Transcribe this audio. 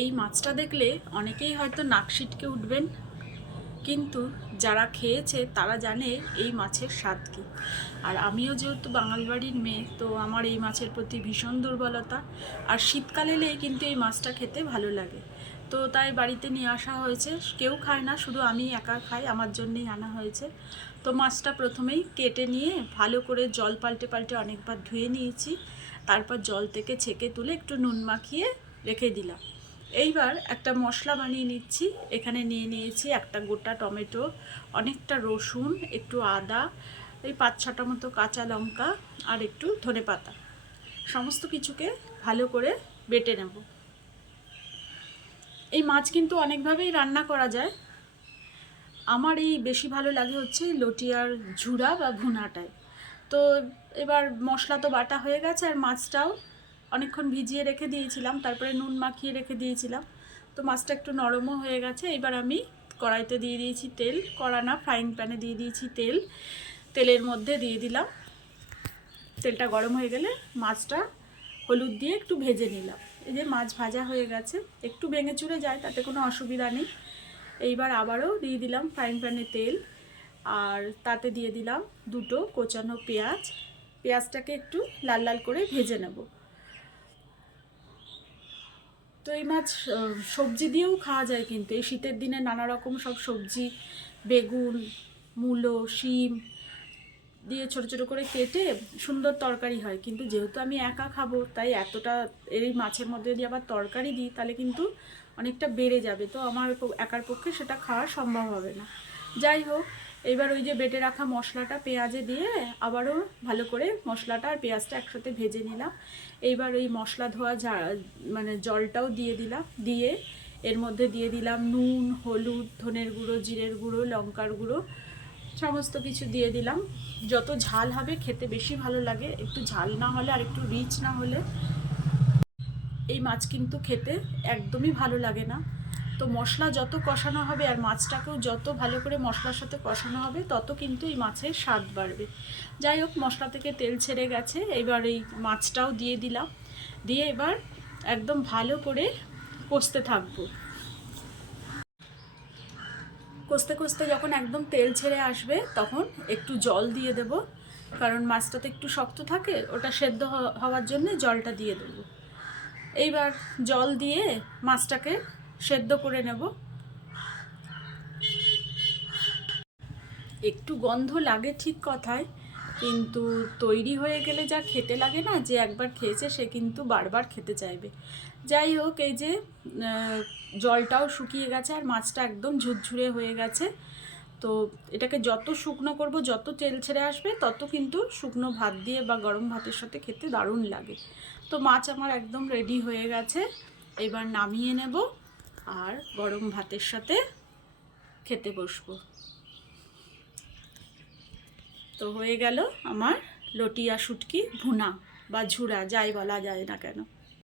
এই মাছটা দেখলে অনেকেই হয়তো নাক সিটকে উঠবেন, কিন্তু যারা খেয়েছে তারা জানে এই মাছের স্বাদ কী। আর আমিও যেহেতু বাঙাল বাড়ির মেয়ে, তো আমার এই মাছের প্রতি ভীষণ দুর্বলতা। আর শীতকাল এলেই কিন্তু এই মাছটা খেতে ভালো লাগে, তো তাই বাড়িতে নিয়ে আসা হয়েছে। কেউ খায় না, শুধু আমি একা খাই, আমার জন্যেই আনা হয়েছে। তো মাছটা প্রথমেই কেটে নিয়ে ভালো করে জল পাল্টে পাল্টে অনেকবার ধুয়ে নিয়েছি। তারপর জল থেকে ছেঁকে তুলে একটু নুন মাখিয়ে রেখে দিলাম। এইবার একটা মশলা বানিয়ে নিচ্ছি। এখানে নিয়ে নিয়েছি একটা গোটা টমেটো, অনেকটা রসুন, একটু আদা, এই 5-6টা মতো কাঁচা লঙ্কা আর একটু ধনেপাতা। সমস্ত কিছুকে ভালো করে বেটে নেব। এই মাছ কিন্তু অনেকভাবেই রান্না করা যায়। আমার এই বেশি ভালো লাগে হচ্ছে লটিয়ার ঝুরা বা ভুনাটায়। তো এবার মশলা তো বাটা হয়ে গেছে, আর মাছটাও অনেকক্ষণ ভিজিয়ে রেখে দিয়েছিলাম, তারপরে নুন মাখিয়ে রেখে দিয়েছিলাম। তো মাছটা একটু নরমও হয়ে গেছে। এবার আমি কড়াইতে দিয়ে দিয়েছি তেল, কড়া না ফ্রাইং প্যানে দিয়ে দিয়েছি তেল। তেলের মধ্যে দিয়ে দিলাম, তেলটা গরম হয়ে গেলে মাছটা হলুদ দিয়ে একটু ভেজে নিলাম। এই যে মাছ ভাজা হয়ে গেছে, একটু ভেঙে চুরে যায়, তাতে কোনো অসুবিধা নেই। এইবার আবারও দিয়ে দিলাম ফ্রাইং প্যানে তেল, আর তাতে দিয়ে দিলাম দুটো কোচানো পেঁয়াজ। পেঁয়াজটাকে একটু লাল লাল করে ভেজে নেব। তো এই মাছ সবজি দিয়েও খাওয়া যায়, কিন্তু এই শীতের দিনে নানা রকম সব সবজি, বেগুন, মূলো, শিম দিয়ে ছোটো ছোটো করে কেটে সুন্দর তরকারি হয়। কিন্তু যেহেতু আমি একা খাবো, তাই এতটা এই মাছের মধ্যে যদি আবার তরকারি দিই তাহলে কিন্তু অনেকটা বেড়ে যাবে, তো আমার একার পক্ষে সেটা খাওয়া সম্ভব হবে না। যাই হোক, এইবার ওই যে বেটে রাখা মশলাটা পেঁয়াজে দিয়ে আবারও ভালো করে মশলাটা আর পেঁয়াজটা একসাথে ভেজে নিলাম। এইবার ওই মশলা ধোয়া মানে জলটাও দিয়ে দিলাম, দিয়ে এর মধ্যে দিয়ে দিলাম নুন, হলুদ, ধনের গুঁড়ো, জিরের গুঁড়ো, লঙ্কার গুঁড়ো, সমস্ত কিছু দিয়ে দিলাম। যত ঝাল হবে খেতে বেশি ভালো লাগে, একটু ঝাল না হলে আর একটু রিচ না হলে এই মাছ কিন্তু খেতে একদমই ভালো লাগে না। তো মশলা যত কষানো হবে আর মাছটাকেও যত ভালো করে মশলার সাথে কষানো হবে, তত কিন্তু এই মাছের স্বাদ বাড়বে। যাই হোক, মশলা থেকে তেল ছেড়ে গেছে, এবার এই মাছটাও দিয়ে দিলাম, দিয়ে এবার একদম ভালো করে কষতে থাকবো। কষতে কষতে যখন একদম তেল ছেড়ে আসবে, তখন একটু জল দিয়ে দেব, কারণ মাছটা তো একটু শক্ত থাকে, ওটা সেদ্ধ হওয়ার জন্য জলটা দিয়ে দেবো। এইবার জল দিয়ে মাছটাকে সেদ্ধ করে নেব। একটু গন্ধ লাগে ঠিক কথায়, কিন্তু তৈরি হয়ে গেলে যা খেতে লাগে না, যে একবার খেয়েছে সে কিন্তু বারবার খেতে চাইবে। যাই হোক, এই যে জলটাও শুকিয়ে গেছে আর মাছটা একদম ঝুরঝুরে হয়ে গেছে। তো এটাকে যত শুকনো করব, যত তেল ছেড়ে আসবে, তত কিন্তু শুকনো ভাত দিয়ে বা গরম ভাতের সাথে খেতে দারুণ লাগে। তো মাছ আমার একদম রেডি হয়ে গেছে, এবার নামিয়ে নেব আর গরম ভাতের সাথে খেতে বসবো। তো হয়ে গেল আমার লটিয়া শুটকি ভুনা বা ঝুরা, যাই বলা যায় না কেন।